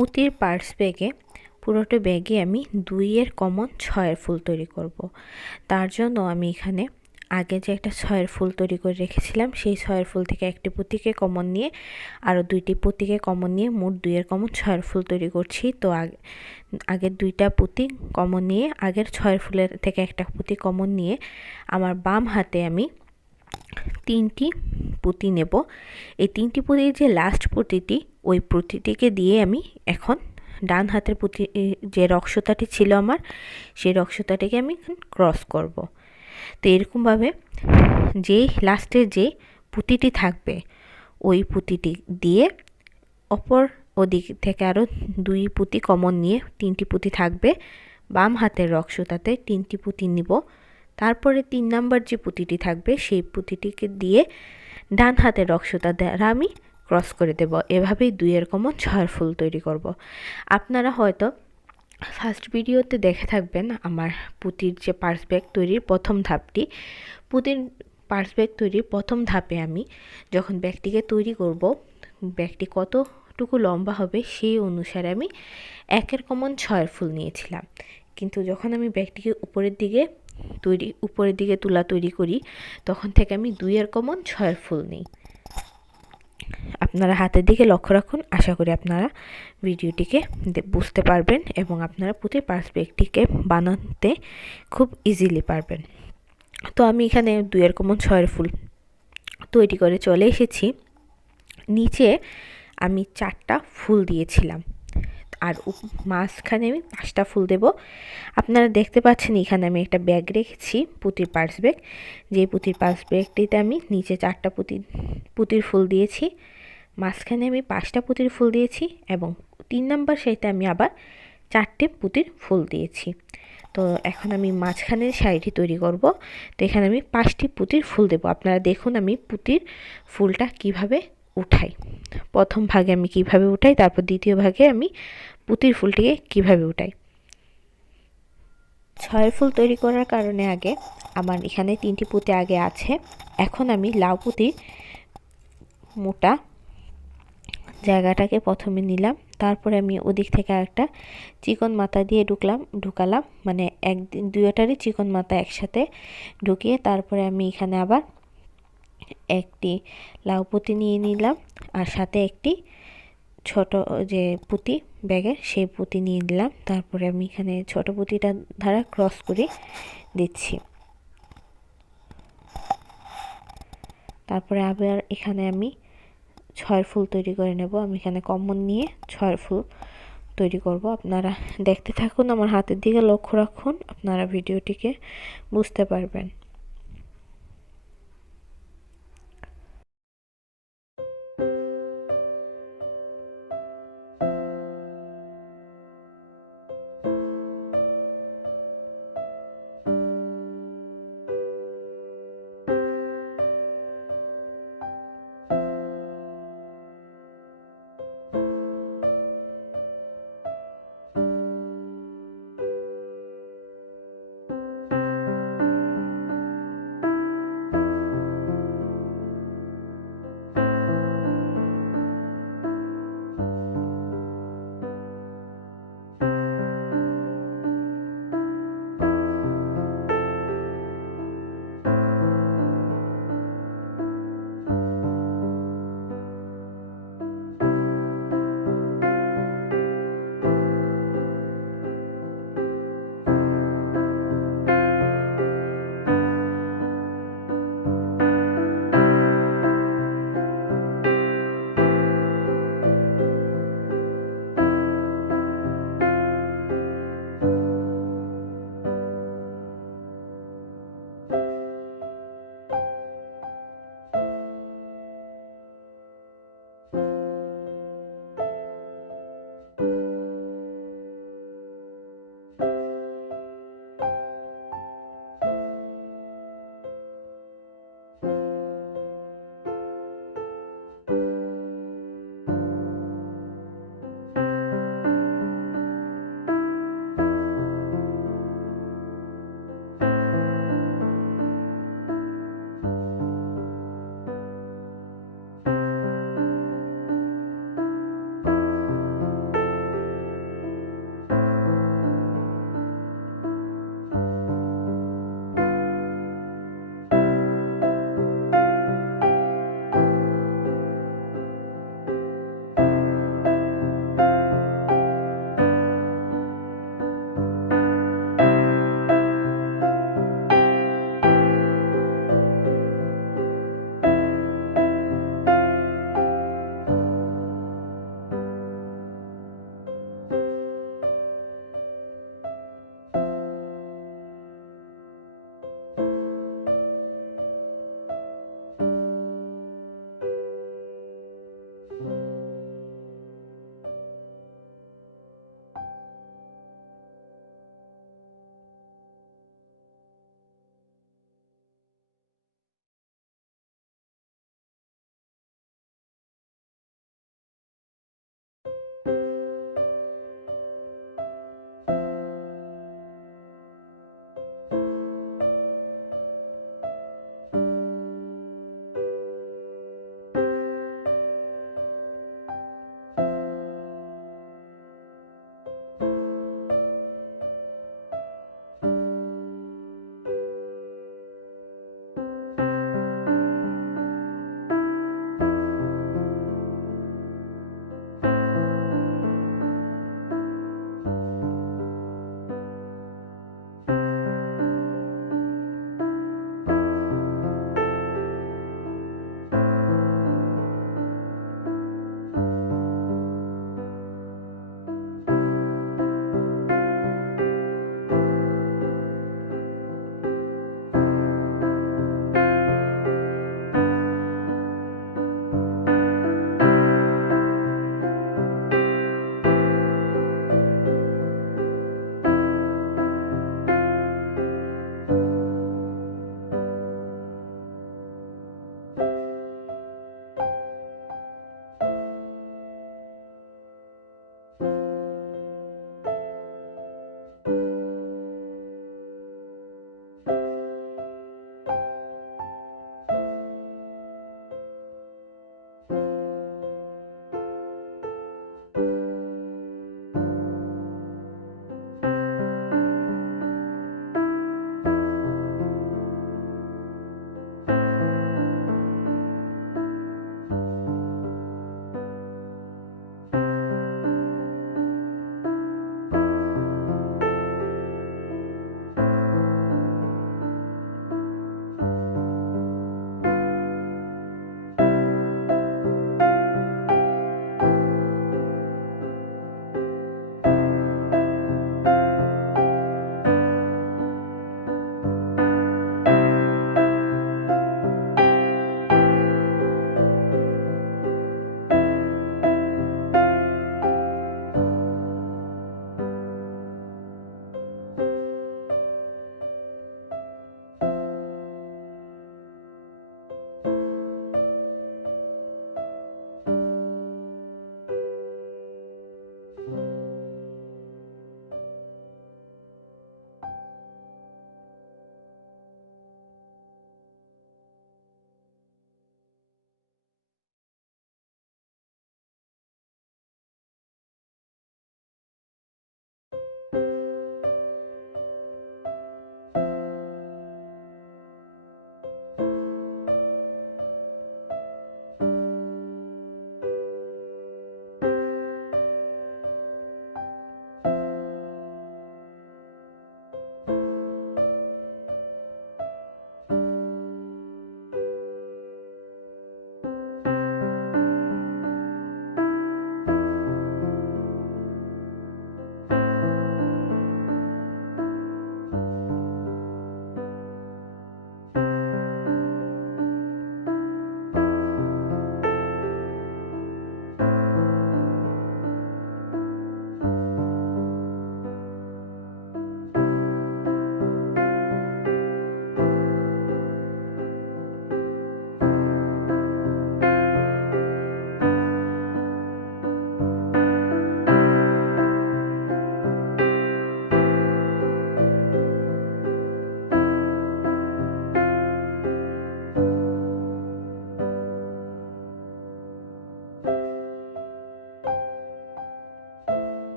পুঁতির purse ব্যাগে পুরোটা ব্যাগে আমি 2 কমন 6 ফুল তৈরি করব। তার জন্য আমি এখানে আগে যে একটা 6 ফুল তৈরি করে রেখেছিলাম সেই 6 ফুল থেকে একটি পুঁতিকে কমন নিয়ে আরও 2টি পুঁতিকে কমন নিয়ে মোট 2 কমন 6 ফুল তৈরি করছি। তো আগের 2টা পুঁতি কমন নিয়ে আগের 6 ফুলের থেকে একটা পুঁতি কমন নিয়ে আমার বাম হাতে আমি 3টি পুঁতি নেব। এই 3টি পুঁতির যে লাস্ট পুঁতিটি ওই পুঁতিটিকে দিয়ে আমি এখন ডান হাতের পুঁতি যে রক্সতাটি ছিল আমার সেই রক্সতাটিকে আমি ক্রস করব। তো এরকমভাবে যেই লাস্টের যে পুঁতিটি থাকবে ওই পুঁতিটি দিয়ে অপর ওদিক থেকে আরও 2 পুঁতি কমন নিয়ে 3টি পুঁতি থাকবে। বাম হাতের রক্সতাতে 3টি পুঁতি নিব। তারপরে 3 নাম্বার যে পুঁতিটি থাকবে সেই পুঁতিটিকে দিয়ে ডান হাতের রক্সতা দ্বারা আমি ক্রস করে দেব। এভাবেই 2 কমন 6 ফুল তৈরি করব। আপনারা হয়তো ফার্স্ট ভিডিওতে দেখে থাকবেন আমার পুঁতির যে পার্স ব্যাগ তৈরির প্রথম ধাপটি। পুঁতির পার্স ব্যাগ তৈরির প্রথম ধাপে আমি যখন ব্যাগটিকে তৈরি করব, ব্যাগটি কতটুকু লম্বা হবে সেই অনুসারে আমি 1 কমন 6 ফুল নিয়েছিলাম। কিন্তু যখন আমি ব্যাগটিকে উপরের দিকে তুলা তৈরি করি তখন থেকে আমি 2 কমন 6 ফুল নিই। আপনারা হাতের দিকে লক্ষ্য রাখুন, আশা করি আপনারা ভিডিওটিকে বুঝতে পারবেন এবং আপনারা পুঁতির পার্স ব্যাগটিকে বানাতে খুব ইজিলি পারবেন। তো আমি এখানে 2 কমন 6 ফুল তৈরি করে চলে এসেছি। নিচে আমি 4টা ফুল দিয়েছিলাম আর মাঝখানে আমি 5টা ফুল দেব। আপনারা দেখতে পাচ্ছেন এখানে আমি একটা ব্যাগ রেখেছি, পুঁতির পার্স ব্যাগ। যে পুঁতির পার্স ব্যাগটিতে আমি নিচে 4টা পুঁতির ফুল দিয়েছি, মাঝখানে আমি 5টা পুঁতির ফুল দিয়েছি এবং 3 নাম্বার সারিতে আমি আবার 4টে পুঁতির ফুল দিয়েছি। তো এখন আমি মাঝখানের সারিটি তৈরি করব। তো এখানে আমি 5টি পুঁতির ফুল দেব। আপনারা দেখুন আমি পুঁতির ফুলটা কিভাবে উঠাই। প্রথম ভাগে আমি কিভাবে উঠাই, তারপর দ্বিতীয় ভাগে আমি পুঁতির ফুলটিকে কিভাবে উঠাই। 6 ফুল তৈরি করার কারণে আগে আমার এখানে 3টি পুঁতি আগে আছে। এখন আমি লাউ পুঁতির মোটা জায়গাটাকে প্রথমে নিলাম, তারপরে আমি ওদিক থেকে একটা চিকন মাথা দিয়ে ঢুকালাম, মানে 2টারই চিকন মাথা একসাথে ঢুকিয়ে তারপরে আমি এখানে আবার একটি লাউ পুঁতি নিয়ে নিলাম আর সাথে একটি ছোট যে পুঁতি ব্যাগের সেই পুঁতি নিয়ে নিলাম। তারপরে আমি এখানে ছোট পুঁতিটা দ্বারা ক্রস করে দিচ্ছি। তারপরে আবার এখানে আমি 6 ফুল তৈরি করে নেব। আমি এখানে কমন নিয়ে 6 ফুল তৈরি করব। আপনারা দেখতে থাকুন, আমার হাতের দিকে লক্ষ্য রাখুন, আপনারা ভিডিওটিকে বুঝতে পারবেন।